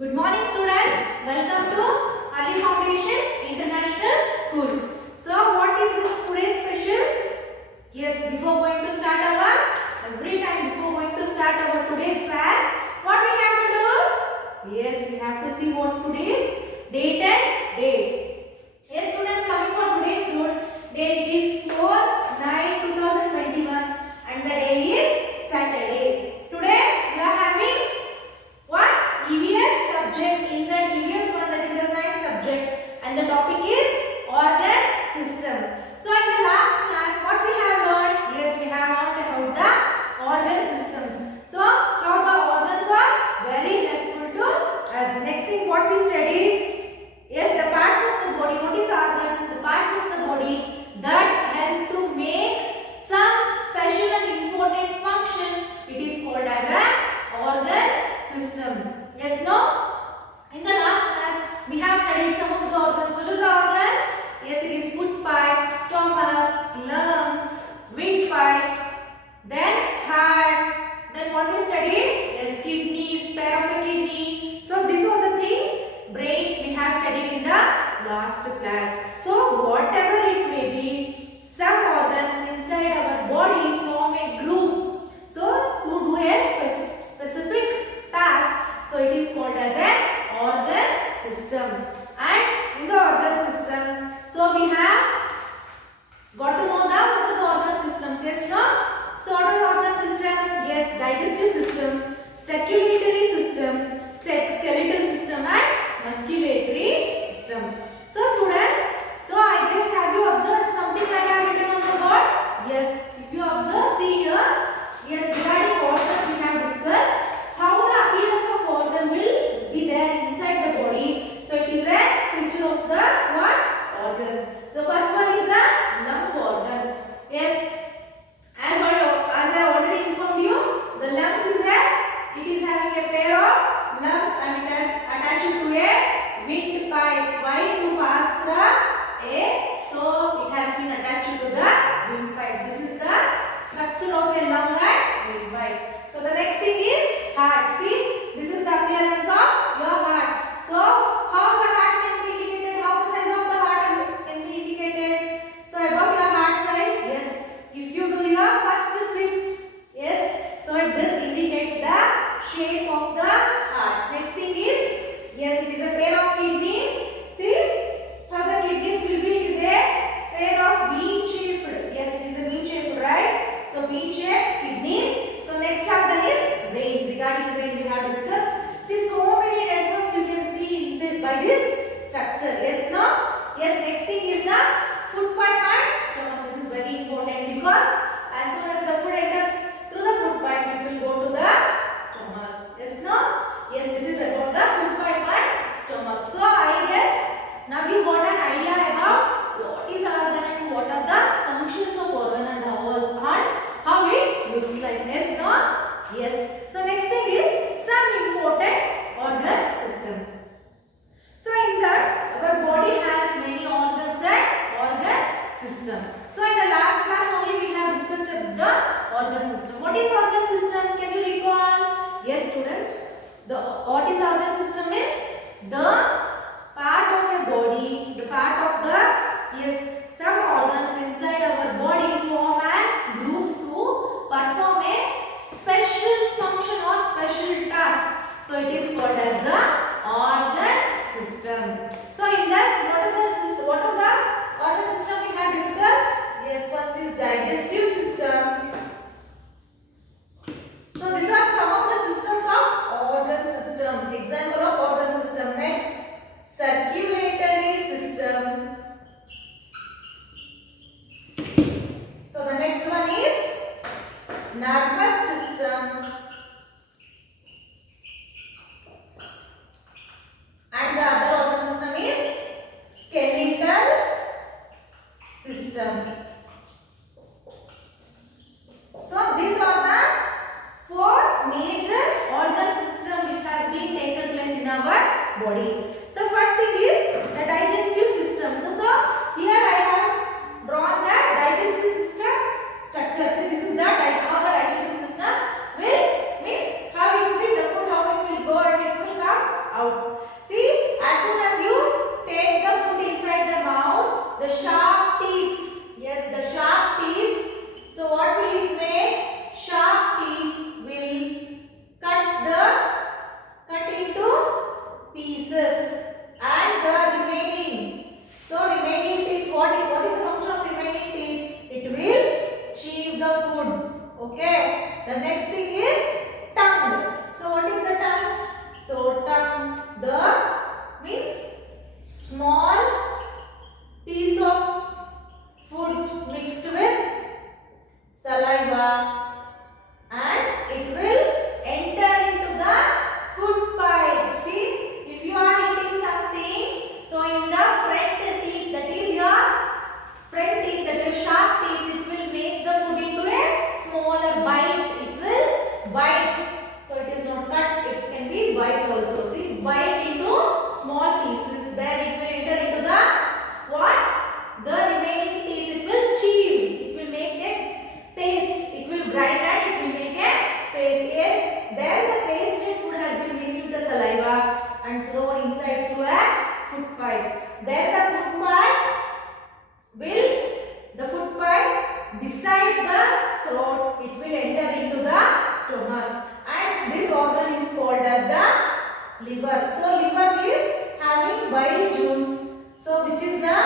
Good morning students. Welcome to Ali Foundation International School. So what is today's special? Yes, before going to start our today's class, what we have to do? Yes, we have to see what's today's date and day. Yes students, coming for today's date is 4/9/2021 and the day is Saturday. Today we are having what? EVS subject. In that EVS one, that is a science subject, and the topic is organ system. So in the last class what we have learned? Yes, we have learned about the organ systems. So how the organs are very helpful to us. Next thing what we studied, yes, the parts of the body. What is organ? The parts of the body that help to make some special and important function. It is called as a organ system. Yes, no? In the last class, we have studied some of the organs. What are the organs? Yes, it is food pipe, stomach, lungs, windpipe, then heart. Then what we studied? Yes, kidneys, pair of a kidney. So these are the things. Brain we have studied in the last class. So whatever it may be, some organs inside our body form a group. So to do a specific task. So it is called as an organ system. And in the organ system, so we have got to know what are the organ systems. Yes, no? So what are the organ system? Yes, digestive system, circulatory system, skeletal system and musculatory system. So students, so I guess have you observed something I have written on the board? Yes, if you observe, see here. Yes, regarding organs we have discussed how the appearance of organ will be there inside the body. So it is a picture of the what? Organs. The first one is the lung organ. Yes, as I already informed you, the lungs is it is having a pair of lungs and it has attached to a windpipe. Why? To pass the air. So it has been attached to the windpipe. This is the structure of a lung and windpipe. So the next thing is heart. See, this is the appearance of your heart. So how the heart can be indicated? How the size of the heart can be indicated? So about your heart size, yes, if you do your first fist, yes, so this indicates the shape of the heart. Next thing is, yes, it is a pair of kidneys. See how the kidneys will be. It is a pair of bean shaped. Yes, it is a bean shaped, right? So bean shaped kidneys. So next organ is brain. Regarding brain we have discussed. See, so many networks you can see by this structure. Yes, no? Yes, next thing is the food pipe and stomach. This is very important because as soon as the food enters through the food pipe, it will go to the stomach. Yes, no? Yes, this is about the food pipe and stomach. So I guess now you got an idea about what is organ and what are the functions of organ and how it looks like. Yes, no? Yes. So next thing is some important organ system. So in that our body has many organs and organ system. So in the last class only we have discussed the organ system. What is organ system? Can you recall? Yes students, what is organ system is the part of a body, the part of the, yes, some organs inside our body form a group to perform a special function or special task. So it is called as the organ system. So in that what are the organ system we have discussed? Yes, first is digestive system. So these are some of the systems of organ system. Example of organ system. Next, circulatory system. So the next one is nervous system. And the other organ system is skeletal system. So these are the four major organ system which has been taken place in our body. So first thing is the digestive system. So here I have drawn the digestive system structure. So this is the how the digestive system will means how it will the food how it will go and it will come out. can be bite also. See, bite into small pieces. Then it will enter into the what? The remaining piece it will chew. It will make a paste. It will grind and it will make a paste. And then the pasted food has been mixed with the saliva and thrown inside through a food pipe. Then the food pipe beside the throat, it will enter into the stomach, and this organ is called as the liver. So liver is having bile juice, so which is the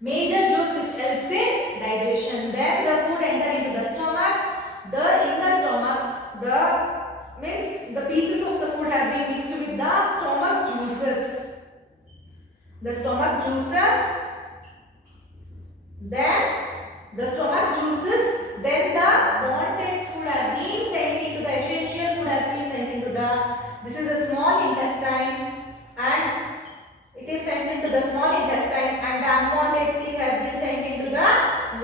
major juice which helps in digestion. Then the food enter into the stomach. In the stomach, the pieces of the food has been mixed with the stomach juices. The stomach juices. Then the stomach juices. Then the wanted food has been sent into the essential food has been sent into the. This is a small intestine, and it is sent into the small intestine, and the unwanted thing has been sent into the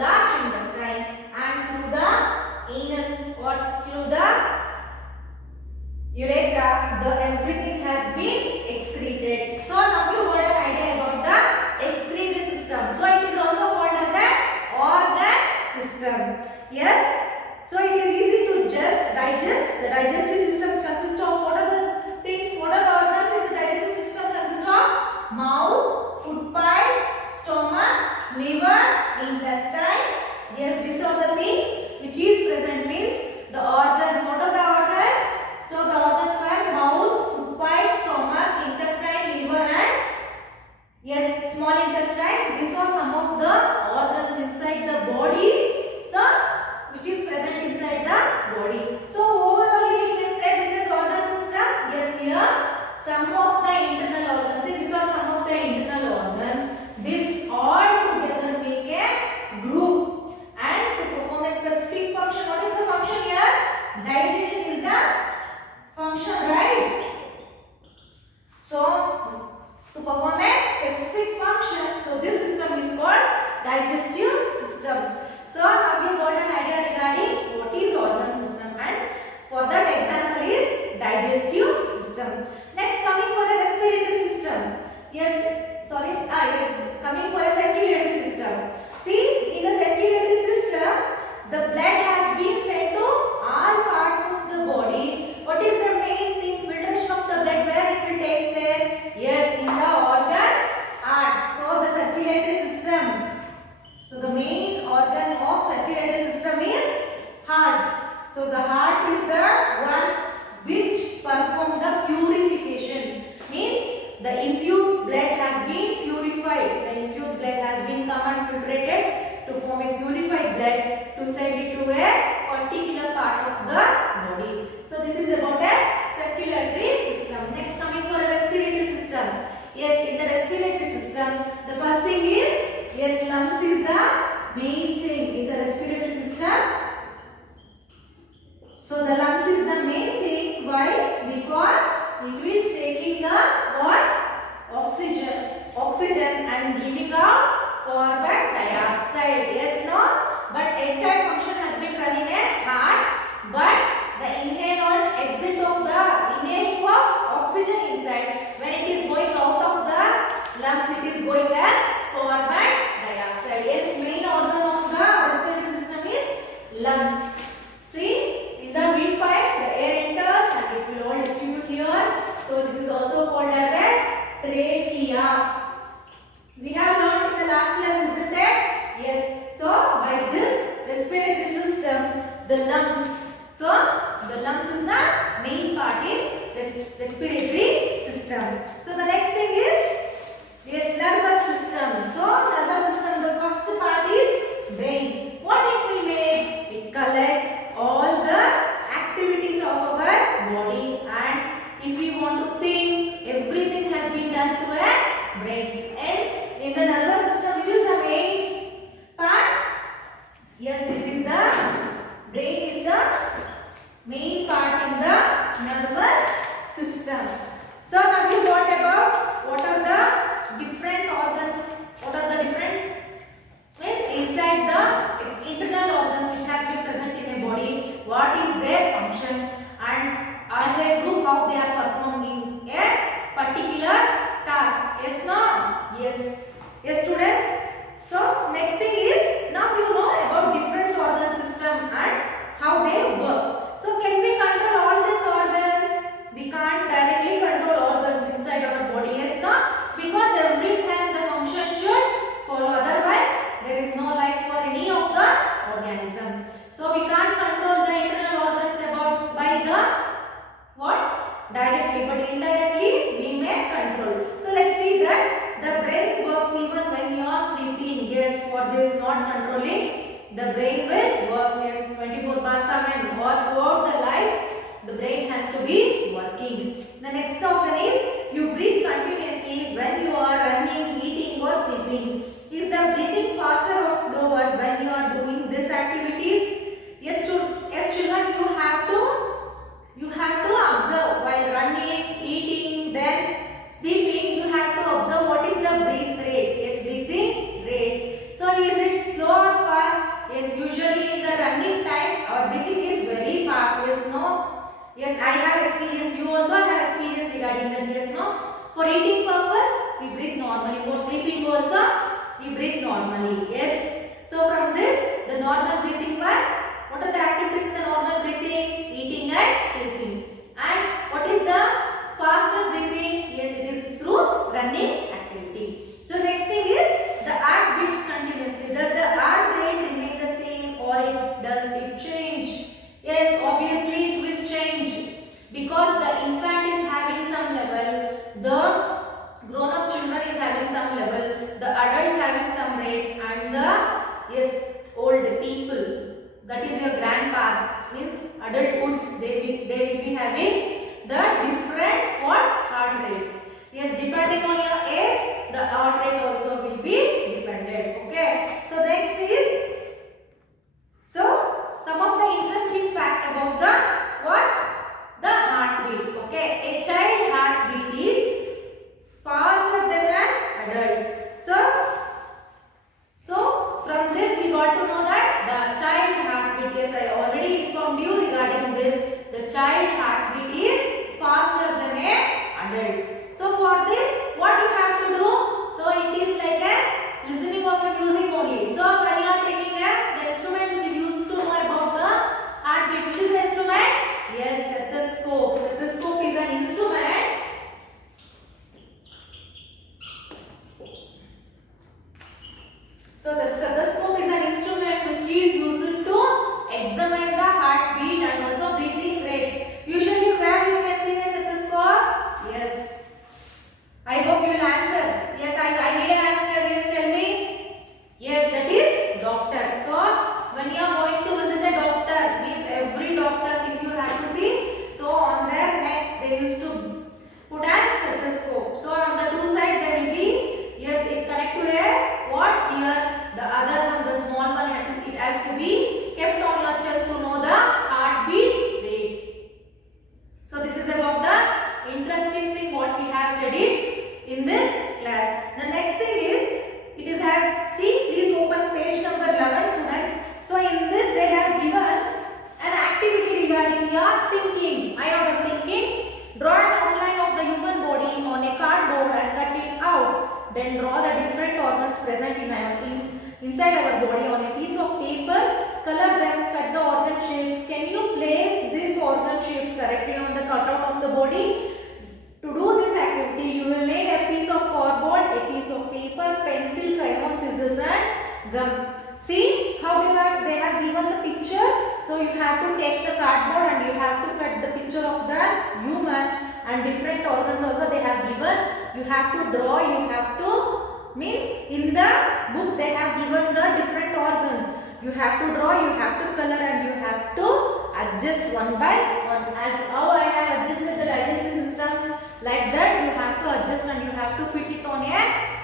large intestine, and through the anus or through the urethra, everything has been excreted. So now you got an idea about the excretory system. So it is also called as an organ system. Yes. So it is easy to just digest. The digestive system consists of what are the things? What are the organs in the digestive system? Consists of mouth, food pipe, stomach, liver, intestine. Yes, these are the things which is present means the organs. What are the organs? So the organs were mouth, food pipe, stomach, intestine, liver, and yes, small intestine. These are some of the organs inside the body. So which is present inside the body. So overall we can say this is organ system. Yes, here some of the internal organs. See, these are some of the internal organs. This all together make a group, and to perform a specific function. What is the function here? Digestion is the function, right? So to perform a specific function, so this system is called digestive system. So now you got an idea regarding what is organ system, and for that example is digestive system. Next, coming for the respiratory system. Coming for a circulatory system. See, in the circulatory system, the blood has been sent to all parts of the body. What is the main thing? Filtration of the blood, where it will take place? Yes, in the organ heart. So the circulatory system. So the main organ of circulatory system is heart. So the heart is the one which perform the purification. Means the impure blood has been purified. The impure blood has been come and filtrated to form a purified blood to send it to a particular part of the body. So this is about a circulatory system. Next, coming for a respiratory system. Yes, in the respiratory system, the first thing is, yes, lungs is the main thing in the respiratory system. So the lungs is the main thing. Why? Because it is taking the what? Oxygen and giving out carbon dioxide. Yes, no? But entire function has been run in a heart. But the inhale and exit of the inhaling of oxygen inside, when it is going out of the lungs, it is going as carbon dioxide. Yes, main organ of the respiratory system is lungs. See, in the windpipe, the air enters and it will all distribute here. So this is also called as a trachea. We have learned in the last class, isn't it? Yes. So by this respiratory system, the lungs. So the lungs is the main part in respiratory system. So the next thing is, yes, nervous system. So nervous system, the first part is brain. What it will make? It collects all the activities of our body, and if we want to think, everything has been done to a brain. Hence, in the nervous system, which is the main part? Yes, this is the brain is the main part in the nervous system. So now you got particular task. Yes, no? Yes. Yes, students. So next thing is, now you know about different organ system and how they work. So can we control all these organs? We can't directly control organs inside our body. Yes, no? Because every time the function should follow. Otherwise, there is no life for any of the organism. So we can't control the internal organs about by the what? Directly, but indirectly we may control. So let's see that the brain works even when you are sleeping. Yes, for this not controlling, the brain will work. Yes, 24/7 or throughout the life, the brain has to be working. The next organ is you breathe continuously when you are running, eating or sleeping. Is the breathing faster or slower when you are doing these activities? Yes, children, you have to observe while running, eating, then sleeping. You have to observe what is the breath rate. Yes, breathing rate. So is it slow or fast? Yes, usually in the running time our breathing is very fast. Yes, no? Yes, I have experience. You also have experience regarding that. Yes, no? For eating purpose, we breathe normally. For sleeping also, we breathe normally. Yes. So from this, the normal breathing part. What are the activities in the normal breathing? Eating and sleeping. And what is the faster breathing? Yes, it is through running activity. So next thing is the heart beats continuously. Does the heart rate remain the same or does it change? Yes, obviously it will change because the infant is having some level, the grown-up children is having some level, the adults having some rate, and the old people, that is your grandpa, means adulthoods, they will be having the different heart rates. Yes, depending on your age, the heart rate also will be dependent. Okay. So next is, some of the interesting fact about the heartbeat. Okay, a child heartbeat is faster than an adult's. So from this we got to know that the child heartbeat, yes, I already informed you regarding this. The child heartbeat is faster than an adult. So for this, what you have to do? So it is like a listening of a music only. So when you are taking the instrument which is used to know about the heartbeat, which is the instrument? Yes, stethoscope. Stethoscope is an instrument. So the stethoscope is an instrument which is used to examine the heartbeat and also breathing rate. Usually where you can see a stethoscope? Yes. I hope you will answer. Yes, I need an answer. Yes, tell me. Yes, that is doctor. So when you are going to visit a doctor, means every doctors, if you have to see, so on their necks they used to put a stethoscope. So on the two sides there will be, yes, it connect to a what here? The other one, the small one, it has to be kept on your chest to know the heartbeat rate. So this is about the interesting thing what we have studied in this class. The next thing is, it has, see, please open page number 11, students. So in this they have given an activity regarding your thinking. I order thinking. Draw an outline of the human body on a cardboard and cut it out. Then draw the different organs present inside our body on a piece of paper. Color them, cut the organ shapes. Can you place these organ shapes correctly on the cutout of the body? To do this activity, you will need a piece of cardboard, a piece of paper, pencil, crayon, scissors and gum. See how they have given the picture. So you have to take the cardboard and you have to cut the picture of the human and different organs also they have given. You have to draw, you have to, means in the book they have given the different organs. You have to draw, you have to color and you have to adjust one by one. As how I have adjusted the digestive system, like that you have to adjust and you have to fit it on a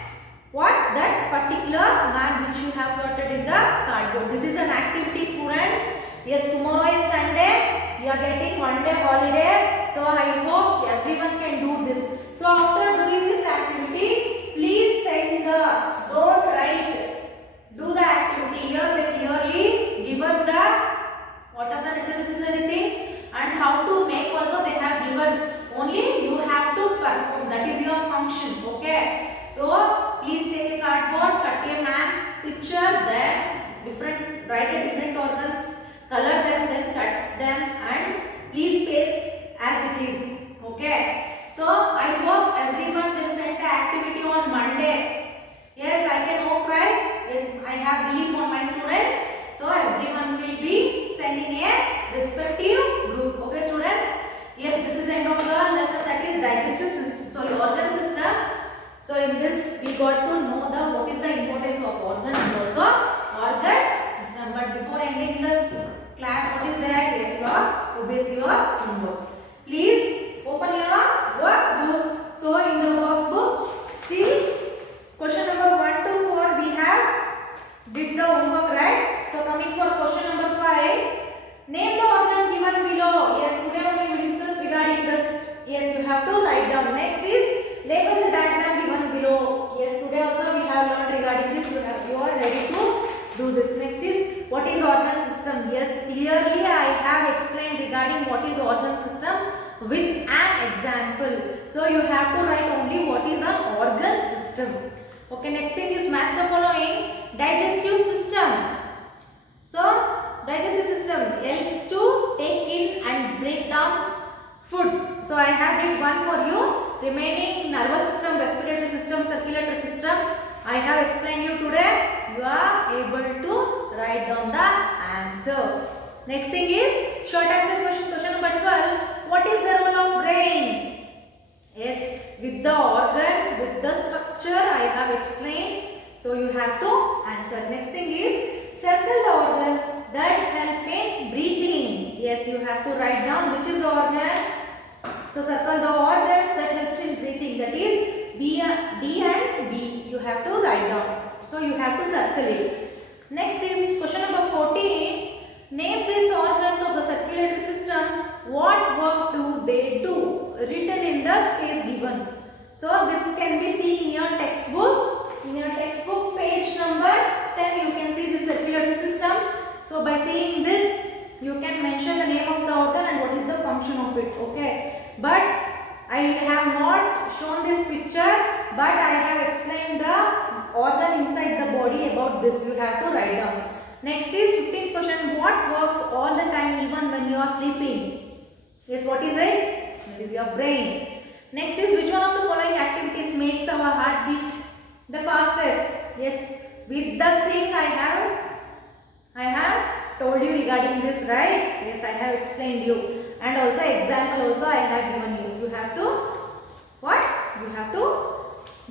that particular man which you have plotted in the cardboard. This is an activity, students. Yes, tomorrow is Sunday. You are getting one day holiday. So I hope everyone can do this. So after doing this activity, please send don't write. Do the activity. Here they clearly given the what are the necessary things and how to make also they have given. Only you have to perform. That is your function. Okay. So please take a cardboard, cut a man picture, then write a different organs, color them, then cut them, and please paste as it is. Okay. So I hope everyone will send the activity on Monday. Yes, I can hope, right? Yes, I have belief on my students. So everyone will be sending a respective group. Okay, students. Yes, this is end of the lesson, that is digestive system. Sorry, organ system. So in this we got to know what is the importance of organ and also organ system. But before ending this class, what is that? Yes, obviously your homework. Please open your workbook. So in the workbook, still question number 1 to 4 we have did the homework, right? So coming for question number 5, name the organ given below. Yes, today only we discuss regarding this. Yes, you have to write down. Next is label the diagram given below. Yes, today also we have learned regarding this. You are ready to do this. Next is what is organ system. Yes, clearly I have explained regarding what is organ system with an example. So you have to write only what is an organ system. Okay, next thing is match the following. Digestive system. So digestive system helps to take in and break down food. So I have did one for you. Remaining nervous system, respiratory system, circulatory system, I have explained you today. You are able to write down the answer. Next thing is short answer question. Question number 12. What is the role of brain? Yes, with the organ, with the structure I have explained. So you have to answer. Next thing is circle the organs that help in breathing. Yes, you have to write down which is the organ. So circle the organs that helps in breathing. That is D and B. You have to write down. So you have to circle it. Next is question number 14. Name these organs of the circulatory system. What work do they do? Written in the space given. So this can be seen in your textbook. In your textbook page number 10 you can see the circulatory system. So by seeing this you can mention the name of the organ and what is the function of it. Okay. But I have not shown this picture, but I have explained the organ inside the body about this. You have to write down. Next is 15th question. What works all the time even when you are sleeping? Yes, what is it? It is your brain. Next is which one of the following activities makes our heart beat the fastest? Yes, with the thing I have told you regarding this, right? Yes, I have explained you. And also example also I have given you. You have to what? You have to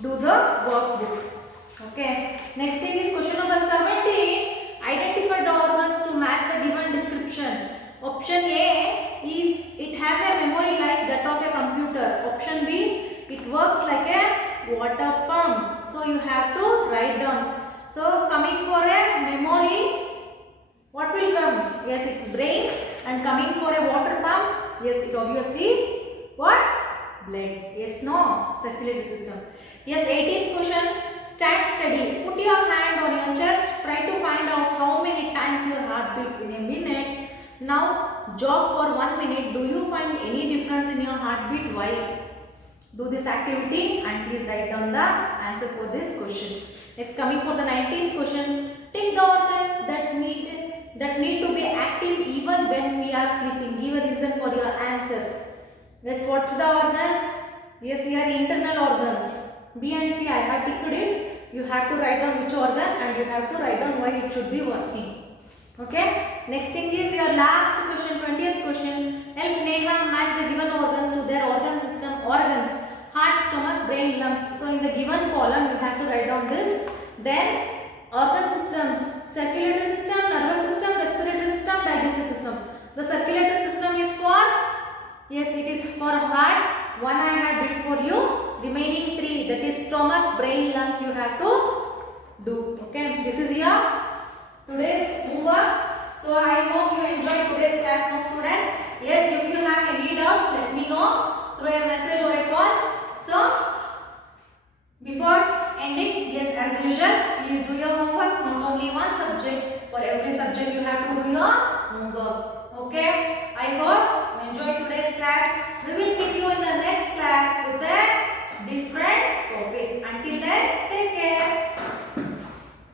do the workbook. Okay. Next thing is question number 17. Identify the organs to match the given description. Option A is it has a memory like that of a computer. Option B, it works like a water pump. So you have to write down. So coming for a memory, what will come? Yes, it's brain. And coming for a water pump, yes, it obviously what? Blood. Yes, no, circulatory system. Yes, 18th question. Stand steady. Put your hand on your chest. Try to find out how many times your heart beats in a minute. Now jog for 1 minute. Do you find any difference in your heartbeat? Why? Do this activity and please write down the answer for this question. Next, coming for the 19th question. Take the organs that need to be active even when we are sleeping. Give a reason for your answer. Yes, what are the organs? Yes, here internal organs. B and C I have ticked it. You have to write down which organ and you have to write down why it should be working. Okay. Next thing is your last question, 20th question. Help Neha match the given organs to their organ system. Organs: heart, stomach, brain, lungs. So in the given column you have to write down this. Then organ systems: circulatory system, nervous system, respiratory system, digestive system. The circulatory system is for, yes, it is for heart. One I had did for you. Remaining 3, that is stomach, brain, lungs, you have to do. Okay, this is your today's homework. So I hope you enjoyed today's class, now students. Yes, if you have any doubts, let me know through a message or a call. So before ending, yes, as usual, please do your homework. Not only one subject, for every subject you have to do your homework. Okay.